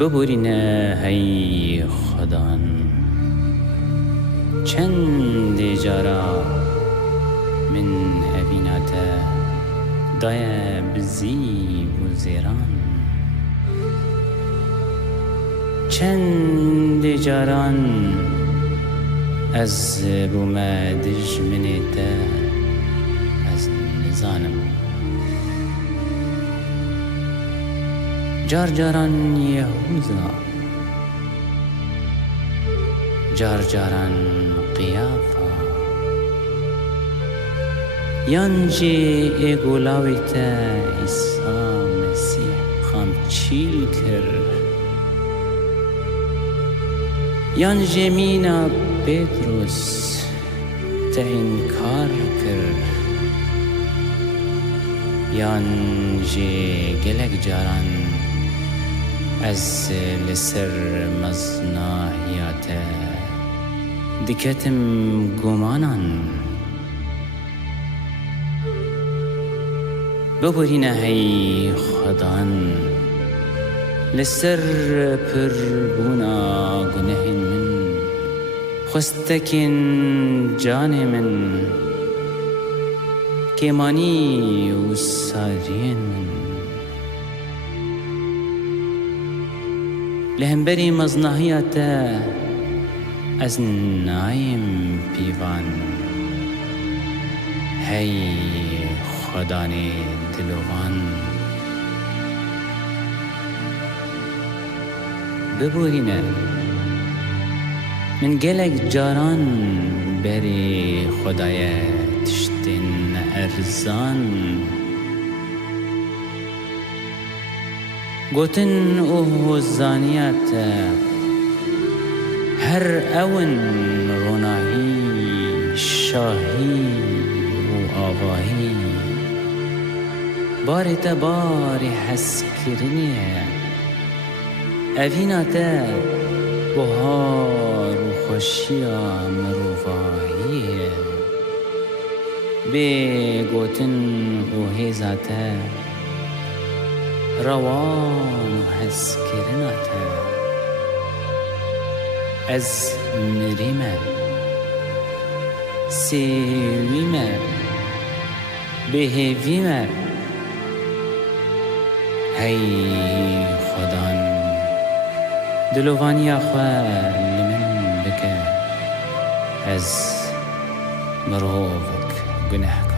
ببرینه هی خدان چند جارا من هبیناته دای بزی و زیران چند جاران از بوما دجمنیته از نزانم جار جاران یهوذا جار جاران قیافا یانجی ایگولاویتا عیسی مسیح خام چیل کر یانجی مینا پتروس تا انکار کر یانجی گلک جاران از لسر مزناهیات دکتم گمانان ببرینه هی خدان لسر پر بونا گناه من خستکن جان من کمانی و سارین من لهمبری مزناهیت از نایم پیوان هی خدای دلوان ببورینه من گلک جاران بری خدای تشتین ارزان گوتن اوه زانیت هر اون روناهی شاهی و آواهی باری تا باری حس کرنیه اویناتا بهار و خوشیا مروفاهیه بی گوتن اوه ذاته روان و حس کرناتا از مریمه سیویمه بهیویمه هی خدان دلوانی خواه لمن بکه از مروفک گناه